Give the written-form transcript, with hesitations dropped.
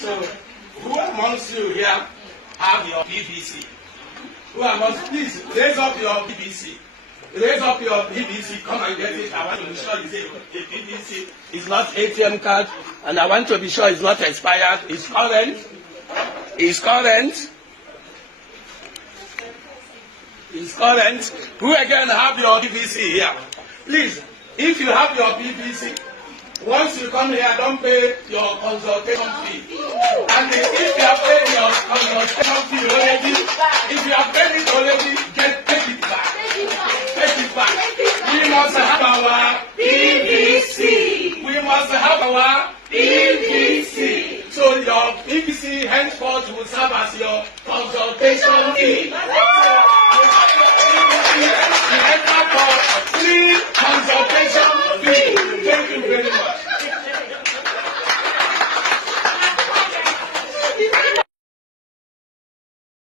So, who amongst you here have your PVC? Who amongst, please raise up your PVC. Raise up your PVC, come and get it. I want to be sure the PVC is not ATM card, and I want to be sure it's not expired. It's current. It's current. It's current. Who again have your PVC here? Please, if you have your PVC, once you come here, don't pay your consultation fee. And if you have paid your consultation fee already, if you have paid it already, take it back. Take it back. We must have our PVC. We must have our PVC. So your PVC henceforth will serve as your consultation fee.